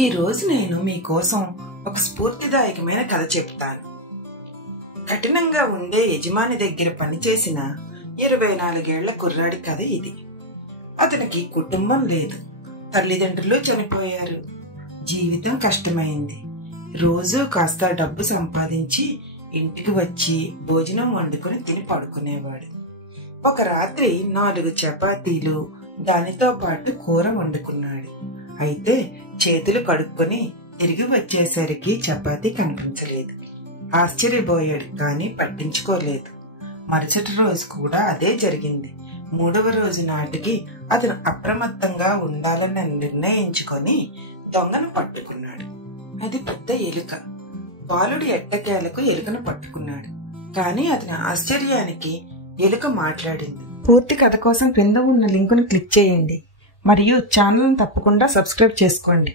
ఈ రోజు నేను మీకోసం ఒక స్ఫూర్తిదాయకమైన కథ చెప్తాను. కఠినంగా ఉండే యజమాని దగ్గర పనిచేసిన 24 ఏళ్ల కుర్రాడి కథ ఇది. అతనికి కుటుంబం లేదు, తల్లిదండ్రులు చనిపోయారు, జీవితం కష్టమైంది. రోజు కాస్త డబ్బు సంపాదించి ఇంటికి వచ్చి భోజనం వండుకుని తిని పడుకునేవాడు. ఒక రాత్రి 4 చపాతీలు దానితో పాటు కూర వండుకున్నాడు. అయితే చేతులు కడుక్కొని తిరిగి వచ్చేసరికి చపాతీ కనిపించలేదు. ఆశ్చర్యపోయాడు, కానీ పట్టించుకోలేదు. మరుసటి రోజు కూడా అదే జరిగింది. 3వ రోజు నాటికి అతను అప్రమత్తంగా ఉండాలని నిర్ణయించుకొని దొంగను పట్టుకున్నాడు. అది పెద్ద ఎలుక. బాలుడి ఎట్టకేలకు ఎలుకను పట్టుకున్నాడు. కానీ అతని ఆశ్చర్యానికి ఎలుక మాట్లాడింది. పూర్తి కథ కోసం క్రింద ఉన్న లింకును క్లిక్ చేయండి మరియు ఛానల్ను తప్పకుండా సబ్స్క్రైబ్ చేసుకోండి.